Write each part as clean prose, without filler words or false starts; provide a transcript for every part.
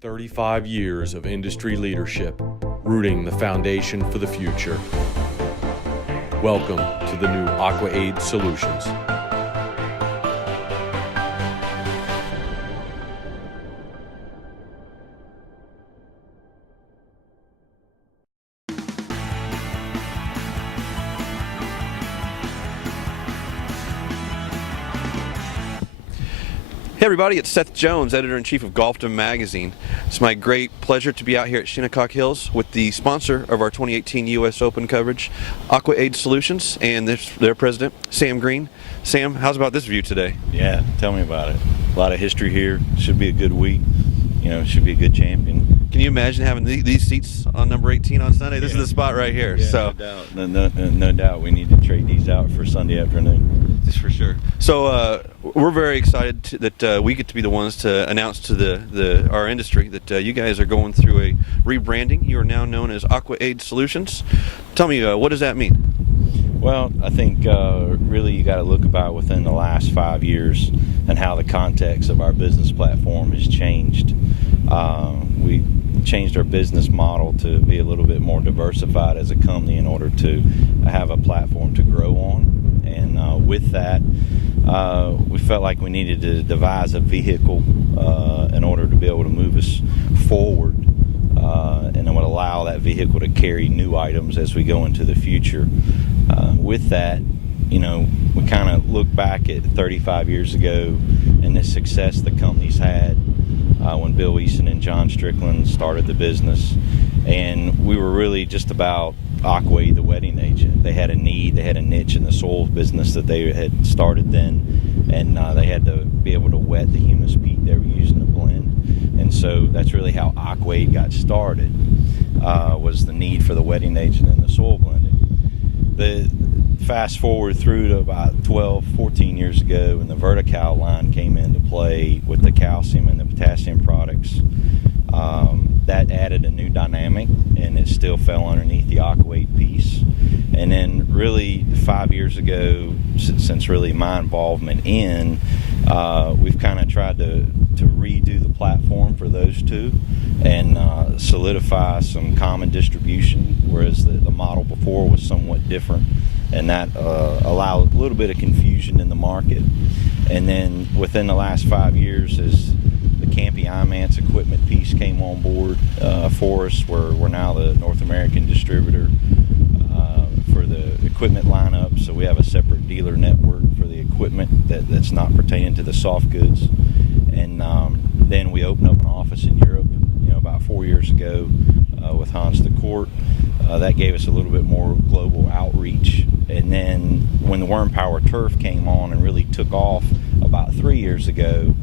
35 years of industry leadership, rooting the foundation for the future. Welcome to the new Aqua-Aid Solutions. Hey everybody, it's Seth Jones, Editor-in-Chief of Golfdom Magazine. It's my great pleasure to be out here at Shinnecock Hills with the sponsor of our 2018 U.S. Open coverage, Aqua-Aid Solutions, and their president, Sam Green. Sam, how's about this view today? Yeah, tell me about it. A lot of history here. Should be a good week. You know, should be a good champion. Can you imagine having these seats on number 18 on Sunday? This is the spot right here. Yeah, so no doubt. No doubt we need to trade these out for Sunday afternoon. Just for sure. So we're very excited that we get to be the ones to announce to our industry that you guys are going through a rebranding. You are now known as Aqua-Aid Solutions. Tell me, what does that mean? Well, I think really you got to look about within the last 5 years and how the context of our business platform has changed. We changed our business model to be a little bit more diversified as a company in order to have a platform to grow on. And with that, we felt like we needed to devise a vehicle in order to be able to move us forward, and it would allow that vehicle to carry new items as we go into the future. With that, you know, we kind of look back at 35 years ago and the success the company's had when Bill Easton and John Strickland started the business, and we were really just about Aqua-Aid, the wetting agent. They had a need, they had a niche in the soil business that they had started then, and they had to be able to wet the humus peat they were using to blend. And so that's really how Aqua-Aid got started, was the need for the wetting agent and the soil blending. Fast forward through to about 12, 14 years ago when the Vertical line came into play with the calcium and the potassium products. That added a new dynamic, and it still fell underneath the Aqua-Aid piece. And then really 5 years ago, since really my involvement in, we've kind of tried to redo the platform for those two and solidify some common distribution, whereas the model before was somewhat different, and that allowed a little bit of confusion in the market. And then within the last 5 years, as the Campy IMANS equipment piece came on board for us, we're now the North American distributor for the equipment lineup. So we have a separate dealer network for the equipment that's not pertaining to the soft goods. And then we opened up an office in Europe, you know, about 4 years ago with Hans de Kort. That gave us a little bit more global outreach. And then when the Worm Power Turf came on and really took off about 3 years ago,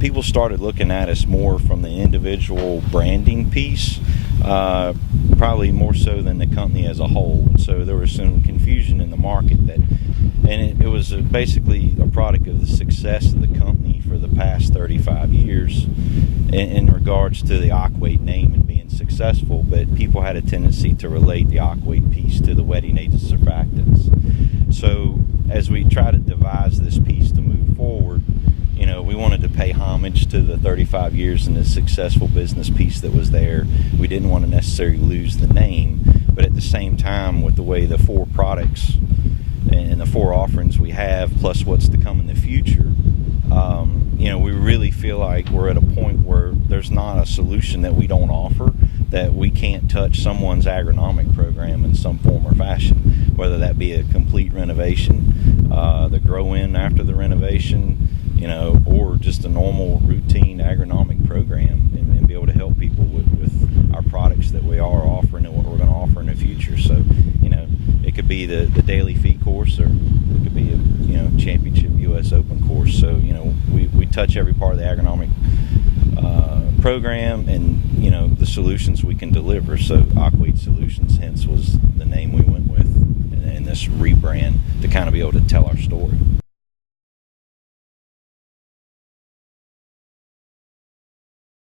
people started looking at us more from the individual branding piece, probably more so than the company as a whole. And so there was some confusion in the market and it was basically a product of the success of the company for the past 35 years in regards to the Aqua-Aid name and being successful, but people had a tendency to relate the Aqua-Aid piece to the wetting agent surfactants. So as we try to devise this piece to move forward, you know, we wanted to pay homage to the 35 years and the successful business piece that was there. We didn't want to necessarily lose the name, but at the same time, with the way the four products and the four offerings we have, plus what's to come in the future, you know, we really feel like we're at a point where there's not a solution that we don't offer, that we can't touch someone's agronomic program in some form or fashion, whether that be a complete renovation, the grow-in after the renovation, you know, or just a normal routine agronomic program, and be able to help people with our products that we are offering and what we're going to offer in the future. So, you know, it could be the daily feed course, or it could be a, you know, championship U.S. Open course. So, you know, we touch every part of the agronomic program, and, you know, the solutions we can deliver. So Aqua-Aid Solutions, hence, was the name we went with, and this rebrand to kind of be able to tell our story.